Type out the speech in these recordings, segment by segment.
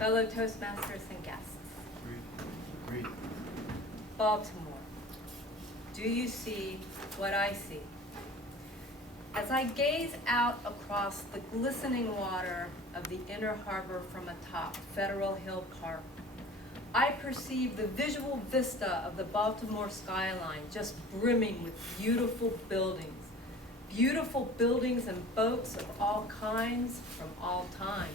fellow toastmasters and guests. Great. Baltimore, do you see what I see? As I gaze out across the glistening water of the inner harbor from atop Federal Hill Park, I perceive the visual vista of the Baltimore skyline just brimming with beautiful buildings and boats of all kinds from all times.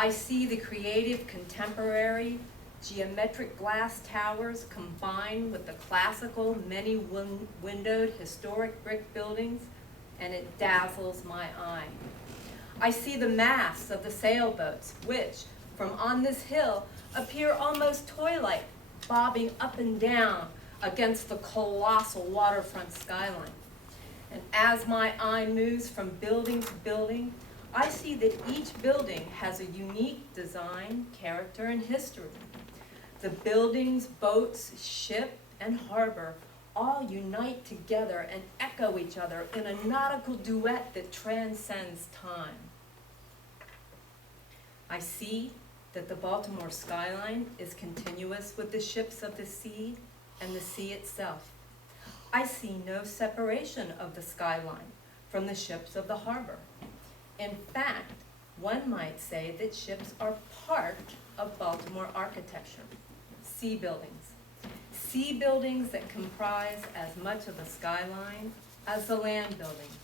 I see the creative contemporary geometric glass towers combined with the classical many-windowed historic brick buildings, and it dazzles my eye. I see the masts of the sailboats, which, from on this hill, appear almost toy-like, bobbing up and down against the colossal waterfront skyline. And as my eye moves from building to building, I see that each building has a unique design, character, and history. The buildings, boats, ship, and harbor all unite together and echo each other in a nautical duet that transcends time. I see that the Baltimore skyline is continuous with the ships of the sea and the sea itself. I see no separation of the skyline from the ships of the harbor. In fact, one might say that ships are part of Baltimore architecture. Sea buildings that comprise as much of the skyline as the land buildings.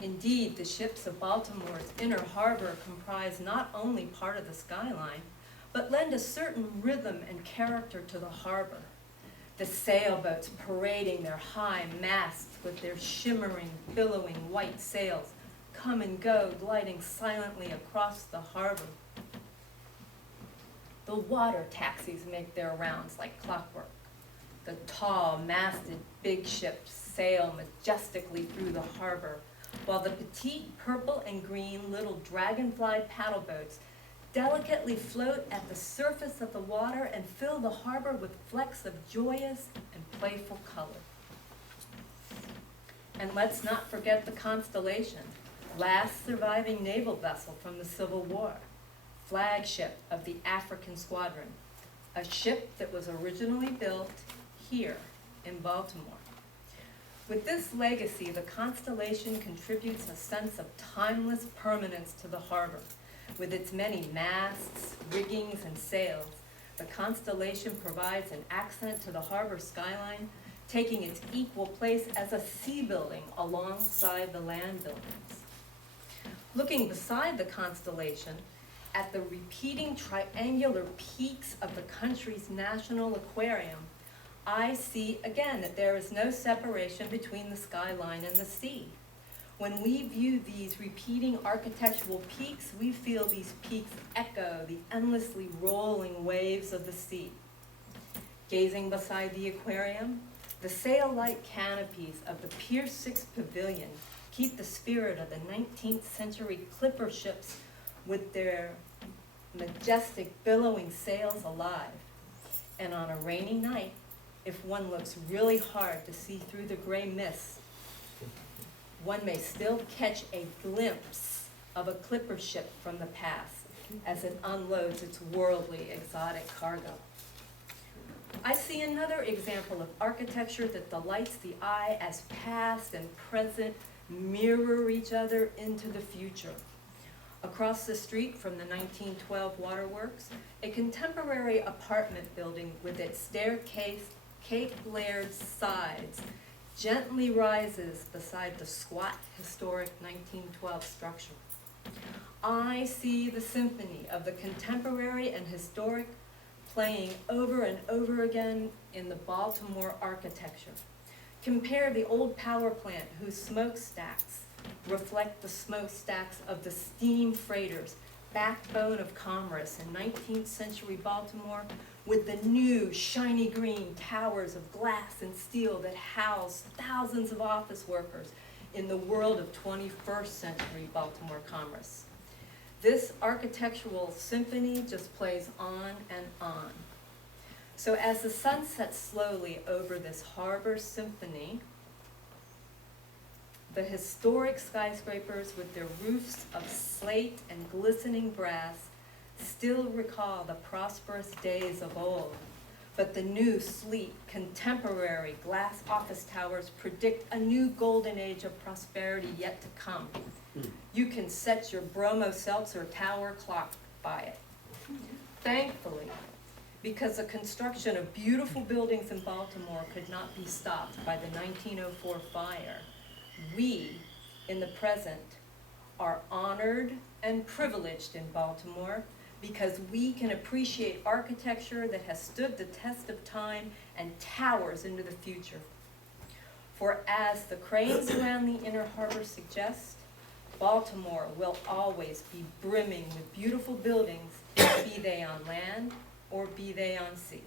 Indeed, the ships of Baltimore's inner harbor comprise not only part of the skyline, but lend a certain rhythm and character to the harbor. The sailboats parading their high masts with their shimmering, billowing white sails come and go, gliding silently across the harbor. The water taxis make their rounds like clockwork. The tall, masted big ships sail majestically through the harbor, while the petite purple and green little dragonfly paddle boats delicately float at the surface of the water and fill the harbor with flecks of joyous and playful color. And let's not forget the Constellation, last surviving naval vessel from the Civil War, flagship of the African Squadron, a ship that was originally built here in Baltimore. With this legacy, the Constellation contributes a sense of timeless permanence to the harbor. With its many masts, riggings, and sails, the Constellation provides an accent to the harbor skyline, taking its equal place as a sea building alongside the land buildings. Looking beside the Constellation, at the repeating triangular peaks of the country's national aquarium, I see again that there is no separation between the skyline and the sea. When we view these repeating architectural peaks, we feel these peaks echo the endlessly rolling waves of the sea. Gazing beside the aquarium, the sail-like canopies of the Pier 6 Pavilion keep the spirit of the 19th century clipper ships with their majestic billowing sails alive. And on a rainy night, if one looks really hard to see through the gray mist, one may still catch a glimpse of a clipper ship from the past as it unloads its worldly exotic cargo. I see another example of architecture that delights the eye as past and present mirror each other into the future. Across the street from the 1912 waterworks, a contemporary apartment building with its staircase, cape-layered sides, gently rises beside the squat, historic 1912 structure. I see the symphony of the contemporary and historic playing over and over again in the Baltimore architecture. Compare the old power plant whose smokestacks reflect the smokestacks of the steam freighters, backbone of commerce in 19th century Baltimore, with the new shiny green towers of glass and steel that house thousands of office workers in the world of 21st century Baltimore commerce. This architectural symphony just plays on and on. So as the sun sets slowly over this harbor symphony, the historic skyscrapers with their roofs of slate and glistening brass still recall the prosperous days of old, but the new, sleek, contemporary glass office towers predict a new golden age of prosperity yet to come. You can set your Bromo Seltzer tower clock by it. Thankfully, because the construction of beautiful buildings in Baltimore could not be stopped by the 1904 fire, we, in the present, are honored and privileged in Baltimore because we can appreciate architecture that has stood the test of time and towers into the future. For as the cranes around the inner harbor suggest, Baltimore will always be brimming with beautiful buildings, be they on land or be they on sea.